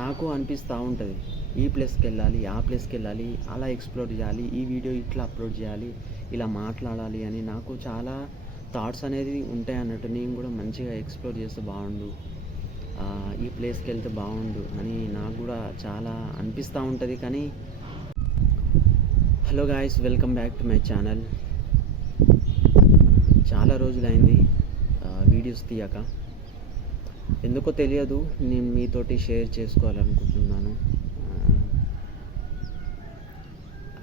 నాకు అనిపిస్తూ ఉంటుంది. ఈ ప్లేస్కి వెళ్ళాలి ఆ ప్లేస్కి వెళ్ళాలి అలా ఎక్స్ప్లోర్ చేయాలి ఈ వీడియో ఇట్లా అప్లోడ్ చేయాలి ఇలా మాట్లాడాలి అని నాకు చాలా థాట్స్ అనేది ఉంటాయి అన్నట్టు నేను కూడా మంచిగా ఎక్స్ప్లోర్ చేస్తే బాగుండు. ఈ ప్లేస్కి వెళ్తే బాగుండు అని నాకు కూడా చాలా అనిపిస్తూ ఉంటుంది కానీ hello guys welcome back to my channel చాలా రోజులైంది వీడియోస్ తీయక. ఎందుకో తెలియదు నేను మీతోటి షేర్ చేసుకోవాలనుకుంటున్నాను.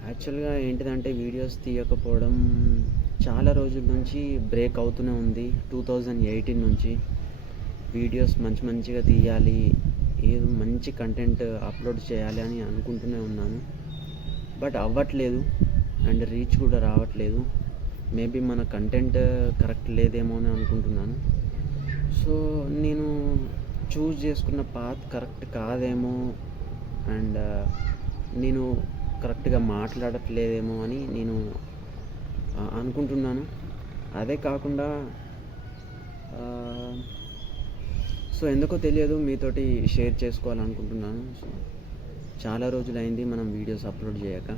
యాక్చువల్గా ఏంటిదంటే వీడియోస్ తీయకపోవడం చాలా రోజుల నుంచి బ్రేక్ అవుతూనే ఉంది. టూ థౌజండ్ ఎయిటీన్ నుంచి వీడియోస్ మంచి మంచిగా తీయాలి ఏదో మంచి కంటెంట్ అప్లోడ్ చేయాలి అని అనుకుంటూనే ఉన్నాను. బట్ అవ్వట్లేదు అండ్ రీచ్ కూడా రావట్లేదు. మేబీ మన కంటెంట్ కరెక్ట్ లేదేమో అని అనుకుంటున్నాను. సో నేను చూస్ చేసుకున్న పాత్ కరెక్ట్ కాదేమో అండ్ నేను కరెక్ట్గా మాట్లాడట్లేదేమో అని నేను అనుకుంటున్నాను. అదే కాకుండా సో ఎందుకో తెలియదు మీతోటి షేర్ చేసుకోవాలనుకుంటున్నాను. సో చాలా రోజులైంది మనం వీడియోస్ అప్లోడ్ చేయక.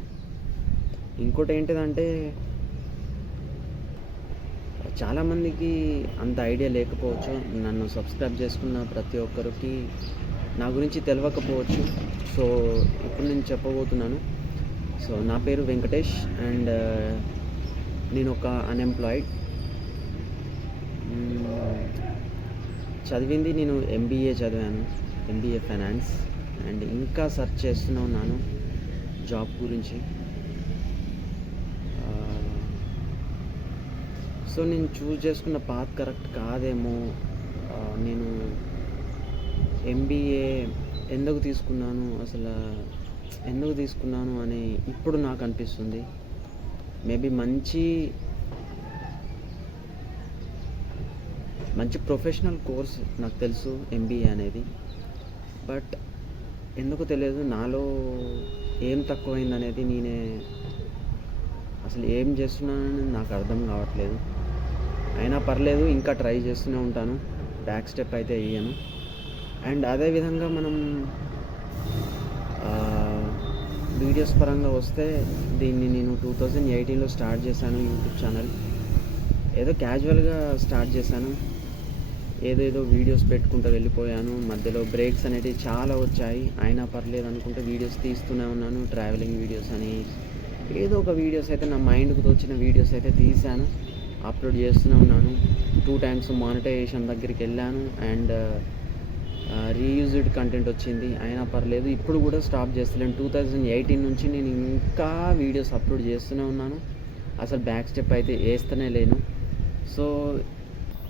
ఇంకోటి ఏంటిదంటే చాలామందికి అంత ఐడియా లేకపోవచ్చు. నన్ను సబ్స్క్రైబ్ చేసుకున్న ప్రతి ఒక్కరికి నా గురించి తెలియకపోవచ్చు సో ఇప్పుడు నేను చెప్పబోతున్నాను. సో నా పేరు వెంకటేష్ అండ్ నేను ఒక అన్ఎంప్లాయిడ్ చదివింది నేను ఎంబీఏ చదివాను. ఎంబీఏ ఫైనాన్స్ అండ్ ఇంకా సెర్చ్ చేస్తూనే ఉన్నాను జాబ్ గురించి. సో నేను చూస్ చేసుకున్న పాత్ కరెక్ట్ కాదేమో నేను ఎంబీఏ ఎందుకు తీసుకున్నాను అసలు ఎందుకు తీసుకున్నాను అని ఇప్పుడు నాకు అనిపిస్తుంది. మేబీ మంచి మంచి ప్రొఫెషనల్ కోర్స్ నాకు తెలుసు ఎంబీఏ అనేది. బట్ ఎందుకు తెలియదు నాలో ఏం తక్కువైంది అనేది నేనే అసలు ఏం చేస్తున్నానని నాకు అర్థం కావట్లేదు. అయినా పర్లేదు ఇంకా ట్రై చేస్తూనే ఉంటాను. బ్యాక్ స్టెప్ అయితే వేయను అండ్ అదేవిధంగా మనం వీడియోస్ పరంగా వస్తే దీన్ని నేను టూ థౌజండ్ ఎయిటీన్లో స్టార్ట్ చేశాను యూట్యూబ్ ఛానల్ ఏదో క్యాజువల్గా స్టార్ట్ చేశాను. ఏదేదో వీడియోస్ పెట్టుకుంటూ వెళ్ళిపోయాను. మధ్యలో బ్రేక్స్ అనేటివి చాలా వచ్చాయి. అయినా పర్లేదు అనుకుంటే వీడియోస్ తీస్తూనే ఉన్నాను. ట్రావెలింగ్ వీడియోస్ అని ఏదో ఒక వీడియోస్ అయితే నా మైండ్కి తోచిన వీడియోస్ అయితే తీశాను. అప్లోడ్ చేస్తూనే ఉన్నాను. టూ టైమ్స్ మానిటైజేషన్ దగ్గరికి వెళ్ళాను అండ్ రీయూజ్డ్ కంటెంట్ వచ్చింది. అయినా పర్లేదు ఇప్పుడు కూడా స్టాప్ చేస్తలేను. టూ థౌజండ్ ఎయిటీన్ నుంచి నేను ఇంకా వీడియోస్ అప్లోడ్ చేస్తూనే ఉన్నాను. అసలు బ్యాక్ స్టెప్ అయితే వేస్తూనే లేను. సో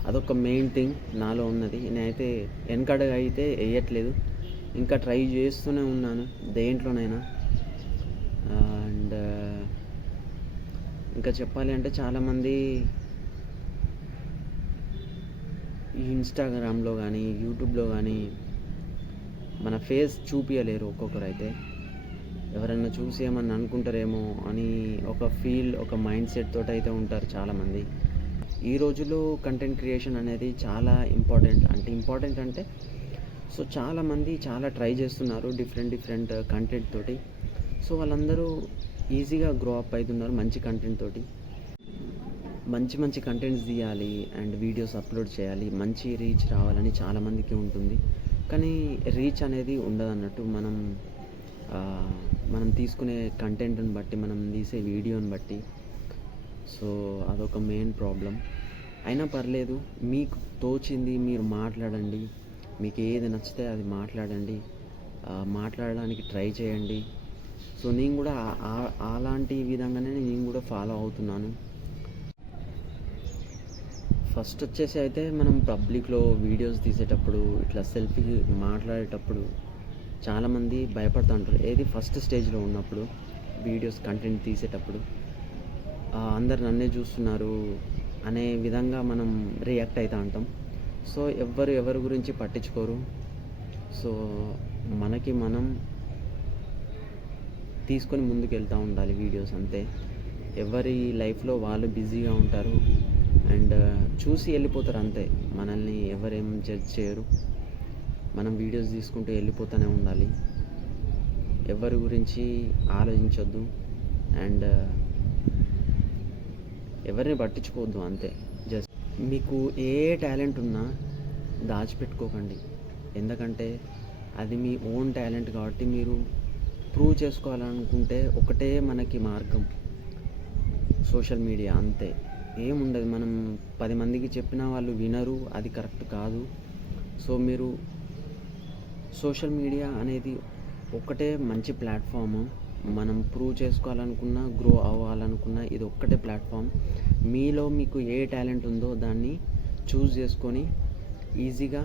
అదొక మెయిన్ థింగ్ నాలో ఉన్నది. నేనైతే వెనకడగా అయితే వేయట్లేదు. ఇంకా ట్రై చేస్తూనే ఉన్నాను దేంట్లోనైనా. Uh, అండ్ uh, ఇంకా చెప్పాలి అంటే చాలామంది ఈ ఇన్స్టాగ్రామ్లో కానీ యూట్యూబ్లో కానీ మన ఫేస్ చూపించలేరు ఒక్కొక్కరు అయితే ఎవరైనా చూసి ఏమన్నా అనుకుంటారేమో అని ఒక ఫీల్ ఒక మైండ్ సెట్ తోటి అయితే ఉంటారు చాలామంది. ఈ రోజుల్లో కంటెంట్ క్రియేషన్ అనేది చాలా ఇంపార్టెంట్ అంటే ఇంపార్టెంట్ అంటే సో చాలామంది చాలా ట్రై చేస్తున్నారు డిఫరెంట్ డిఫరెంట్ కంటెంట్ తోటి. సో వాళ్ళందరూ ఈజీగా గ్రో అప్ అవుతున్నారు మంచి కంటెంట్ తోటి. మంచి మంచి కంటెంట్స్ తీయాలి అండ్ వీడియోస్ అప్లోడ్ చేయాలి. మంచి రీచ్ రావాలని చాలామందికి ఉంటుంది. కానీ రీచ్ అనేది ఉండదు అన్నట్టు మనం మనం తీసుకునే కంటెంట్ని బట్టి మనం తీసే వీడియోని బట్టి. సో అదొక మెయిన్ ప్రాబ్లం అయినా పర్లేదు మీకు తోచింది మీరు మాట్లాడండి. మీకు ఏది నచ్చితే అది మాట్లాడండి. మాట్లాడడానికి ట్రై చేయండి. సో నేను కూడా ఆ- అలాంటి విధంగానే నేను కూడా ఫాలో అవుతున్నాను. ఫస్ట్ వచ్చేసి అయితే మనం పబ్లిక్లో వీడియోస్ తీసేటప్పుడు ఇట్లా సెల్ఫీ మాట్లాడేటప్పుడు చాలామంది భయపడుతూ ఉంటారు ఏది ఫస్ట్ స్టేజ్లో ఉన్నప్పుడు వీడియోస్ కంటెంట్ తీసేటప్పుడు అందరు నన్నే చూస్తున్నారు అనే విధంగా మనం రియాక్ట్ అవుతూ ఉంటాం. సో ఎవ్వరు ఎవరి గురించి పట్టించుకోరు. సో మనకి మనం తీసుకొని ముందుకు వెళ్తూ ఉండాలి వీడియోస్ అంతే. ఎవరి లైఫ్లో వాళ్ళు బిజీగా ఉంటారు చూసి వెళ్ళిపోతారు అంతే. మనల్ని ఎవరేం జడ్జ్ చేయరు. మనం వీడియోస్ తీసుకుంటూ వెళ్ళిపోతూనే ఉండాలి. ఎవరి గురించి ఆలోచించొద్దు. అండ్ uh, ఎవరిని పట్టించుకోవద్దు అంతే. జస్ట్ మీకు ఏ టాలెంట్ ఉన్నా దాచిపెట్టుకోకండి. ఎందుకంటే అది మీ ఓన్ టాలెంట్ కాబట్టి మీరు ప్రూవ్ చేసుకోవాలనుకుంటే ఒకటే మనకి మార్గం. సోషల్ మీడియా అంతే. ఏముండదు మనం పది మందికి చెప్పినా వాళ్ళు వినరు అది కరెక్ట్ కాదు. సో మీరు సోషల్ మీడియా అనేది ఒక్కటే మంచి ప్లాట్ఫామ్. మనం ప్రూవ్ చేసుకోవాలనుకున్నా గ్రో అవ్వాలనుకున్నా ఇది ఒక్కటే ప్లాట్ఫామ్. మీలో మీకు ఏ టాలెంట్ ఉందో దాన్ని చూస్ చేసుకొని ఈజీగా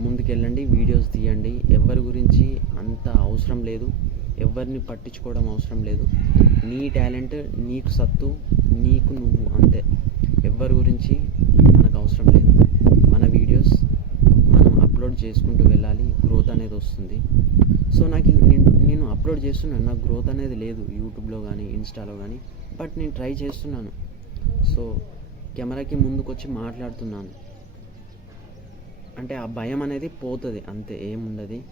ముందుకెళ్ళండి వీడియోస్ తీయండి. ఎవరి గురించి అంత అవసరం లేదు. ఎవరిని పట్టించుకోవడం అవసరం లేదు. నీ టాలెంట్ నీకు సత్తు నీకు నువ్వు అంతే ఎవరి గురించి మనకు అవసరం లేదు. మన వీడియోస్ మనం అప్లోడ్ చేసుకుంటూ వెళ్ళాలి గ్రోత్ అనేది వస్తుంది. సో నాకు నేను నేను అప్లోడ్ చేస్తున్నాను. నాకు గ్రోత్ అనేది లేదు యూట్యూబ్లో కానీ ఇన్స్టాలో కానీ బట్ నేను ట్రై చేస్తున్నాను. సో కెమెరాకి ముందుకు వచ్చి మాట్లాడుతున్నాను. అంటే ఆ భయం అనేది పోతుంది అంతే ఏముండదు.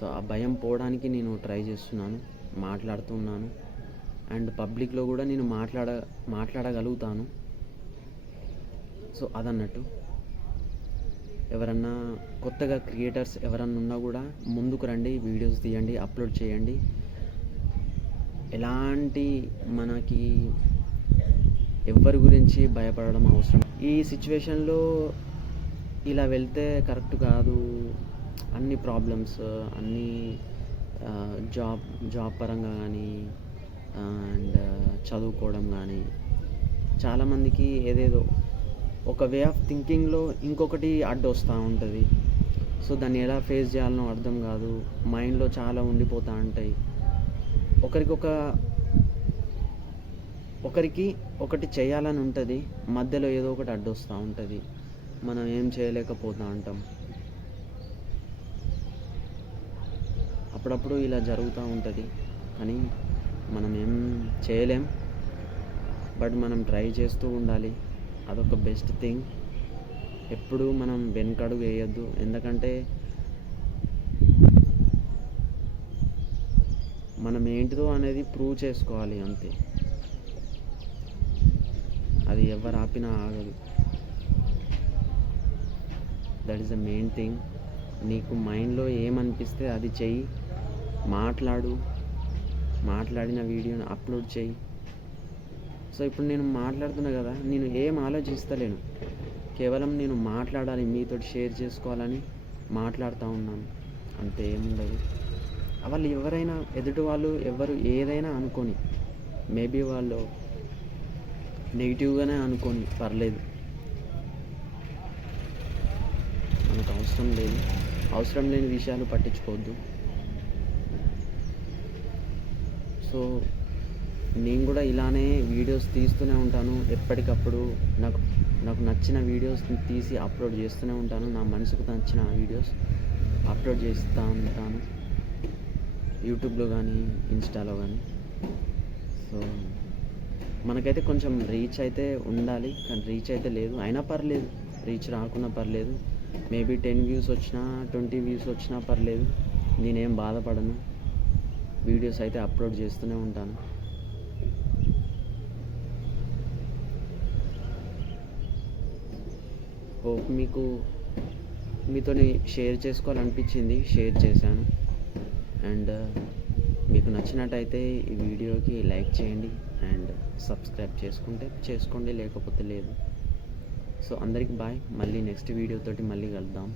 సో ఆ భయం పోవడానికి నేను ట్రై చేస్తున్నాను మాట్లాడుతున్నాను అండ్ పబ్లిక్లో కూడా నేను మాట్లాడ మాట్లాడగలుగుతాను. సో అదన్నట్టు. ఎవరన్నా కొత్తగా క్రియేటర్స్ ఎవరన్నా ఉన్నా కూడా ముందుకు రండి వీడియోస్ తీయండి అప్లోడ్ చేయండి. ఎలాంటి మనకి ఎవరి గురించి భయపడడం అవసరం? ఈ సిచ్యువేషన్లో ఇలా వెళ్తే కరెక్ట్ కాదు. అన్ని ప్రాబ్లమ్స్ అన్ని జాబ్ జాబ్ పరంగా కానీ అండ్ చదువుకోవడం కానీ చాలామందికి ఏదేదో ఒక వే ఆఫ్ థింకింగ్లో ఇంకొకటి అడ్డు వస్తూ ఉంటుంది. సో దాన్ని ఎలా ఫేస్ చేయాలనో అర్థం కాదు. మైండ్లో చాలా ఉండిపోతూ ఉంటాయి. ఒకరికొక ఒకరికి ఒకటి చేయాలని ఉంటుంది. మధ్యలో ఏదో ఒకటి అడ్డు వస్తూ ఉంటుంది. మనం ఏం చేయలేకపోతూ ఉంటాం. అప్పుడప్పుడు ఇలా జరుగుతూ ఉంటుంది. కానీ మనం ఏం చేయలేం. బట్ మనం ట్రై చేస్తూ ఉండాలి. అదొక బెస్ట్ థింగ్. ఎప్పుడు మనం వెనకడుగు వేయొద్దు. ఎందుకంటే మనం ఏంటిదో అనేది ప్రూవ్ చేసుకోవాలి అంతే. అది ఎవరు ఆపినా ఆగదు. That is the main thing నీకు మైండ్లో ఏమనిపిస్తే అది చెయ్యి. మాట్లాడు. మాట్లాడిన వీడియోని అప్లోడ్ చేయి. సో ఇప్పుడు నేను మాట్లాడుతున్నా కదా నేను ఏం ఆలోచిస్తలేను. కేవలం నేను మాట్లాడాలి మీతో షేర్ చేసుకోవాలని మాట్లాడుతూ ఉన్నాను. అంతే ఏముండదు వాళ్ళు ఎవరైనా ఎదుటి వాళ్ళు ఎవరు ఏదైనా అనుకొని మేబీ వాళ్ళు నెగిటివ్గానే అనుకోని పర్లేదు. మనకు అవసరం లేదు. అవసరం లేని విషయాలు పట్టించుకోవద్దు. సో నేను కూడా ఇలానే వీడియోస్ తీస్తూనే ఉంటాను. ఎప్పటికప్పుడు నాకు నాకు నచ్చిన వీడియోస్ తీసి అప్లోడ్ చేస్తూనే ఉంటాను. నా మనసుకు నచ్చిన వీడియోస్ అప్లోడ్ చేస్తూ ఉంటాను. యూట్యూబ్లో కానీ ఇన్స్టాలో కానీ. సో మనకైతే కొంచెం రీచ్ అయితే ఉండాలి. కానీ రీచ్ అయితే లేదు. అయినా పర్లేదు. రీచ్ రాకున్నా పర్లేదు. మేబీ టెన్ వ్యూస్ వచ్చినా ట్వంటీ వ్యూస్ వచ్చినా పర్లేదు. నేనేం బాధపడను. వీడియోస్ అయితే అప్లోడ్ చేస్తూనే ఉంటాను. హోప్ మీకు మీతో షేర్ చేసుకోవాలనిపించింది షేర్ చేశాను. అండ్ uh, మీకు నచ్చినట్టయితే ఈ వీడియోకి లైక్ చేయండి. అండ్ సబ్స్క్రైబ్ చేసుకుంటే చేసుకోండి లేకపోతే లేదు. సో అందరికి బాయ్ మళ్ళీ నెక్స్ట్ వీడియోతోటి మళ్ళీ కలుద్దాం.